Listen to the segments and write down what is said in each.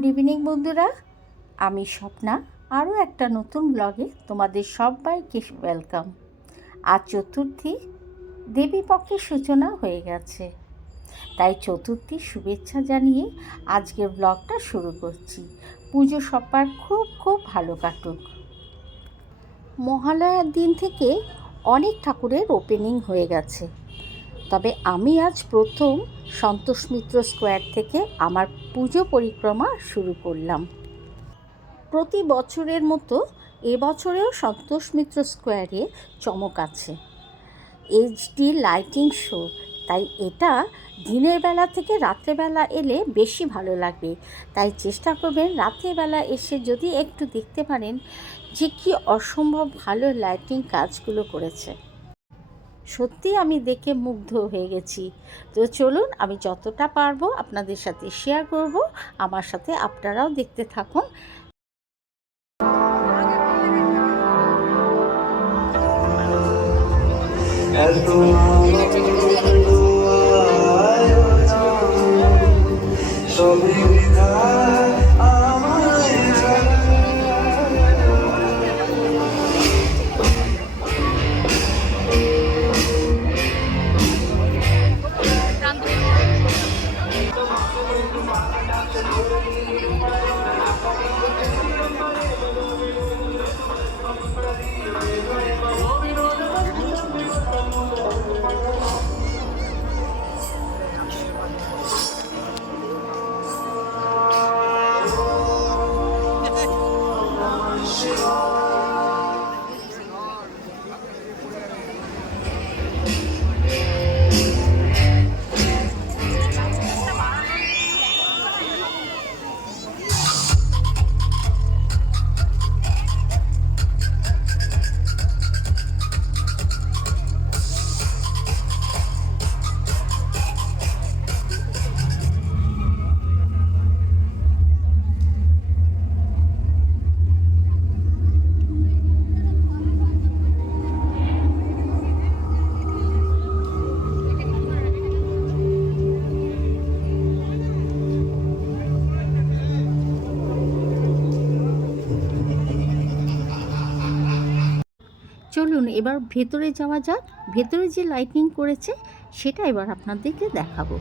Good evening বন্ধুরা, আমি স্বপ্না আরও একটা নতুন ব্লগে তোমাদের সবাইকে ওয়েলকাম। আজ চতুর্থী, দেবী পক্ষের সূচনা হয়ে গেছে, তাই চতুর্থীর শুভেচ্ছা জানিয়ে আজকের ব্লগটা শুরু করছি। পুজো সবার খুব খুব ভালো কাটুক। মহালয়ার দিন থেকে অনেক ঠাকুরের ওপেনিং হয়ে গেছে, তবে আমি আজ প্রথম সন্তোষ মিত্র স্কোয়ার থেকে আমার পুজো পরিক্রমা শুরু করলাম। প্রতি বছরের মতো এবছরেও সন্তোষ মিত্র স্কোয়ারে চমক আছে, এইচডি লাইটিং শো। তাই এটা দিনের বেলা থেকে রাত্রেবেলা এলে বেশি ভালো লাগবে, তাই চেষ্টা করবেন রাত্রেবেলা এসে যদি একটু দেখতে পারেন যে কি অসম্ভব ভালো লাইটিং কাজগুলো করেছে। সত্যি আমি দেখে মুগ্ধ হয়ে গেছি। তো চলুন, আমি যতটা পারবো আপনাদের সাথে শেয়ার করব, আমার সাথে আপনারাও দেখতে থাকুন। চলুন এবার ভেতরে যাওয়া যাক। ভেতরে যে লাইটিং করেছে সেটা এবার আপনাদেরকে দেখাবো।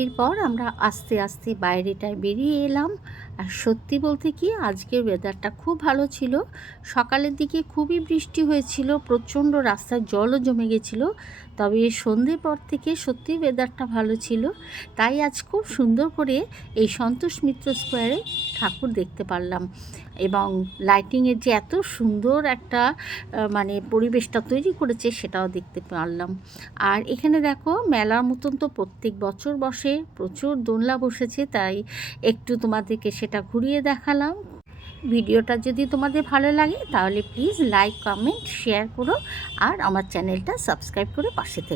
এরপর আমরা আস্তে আস্তে বাইরেটায় বেরিয়ে এলাম। আর সত্যি বলতে কি আজকের ওয়েদারটা খুব ভালো ছিল। সকালের দিকে খুবই বৃষ্টি হয়েছিল, প্রচণ্ড রাস্তায় জলও জমে গেছিলো, তবে সন্ধ্যের পর থেকে সত্যি ওয়েদারটা ভালো ছিল। তাই আজ খুব সুন্দর করে এই সন্তোষ মিত্র স্কোয়ারে ঠাকুর দেখতে পারলাম, এবং লাইটিংয়ের যে এত সুন্দর একটা মানে পরিবেশটা তৈরি করেছে সেটাও দেখতে পারলাম। আর এখানে দেখো মেলার মতন তো প্রত্যেক বছর বসে, প্রচুর দোলনা বসেছে, তাই একটু তোমাদেরকে সেটা ঘুরিয়ে দেখালাম। ভিডিওটা যদি তোমাদের ভালো লাগে তাহলে প্লিজ লাইক, কমেন্ট, শেয়ার করো, আর আমার চ্যানেলটা সাবস্ক্রাইব করে পাশে থেকো।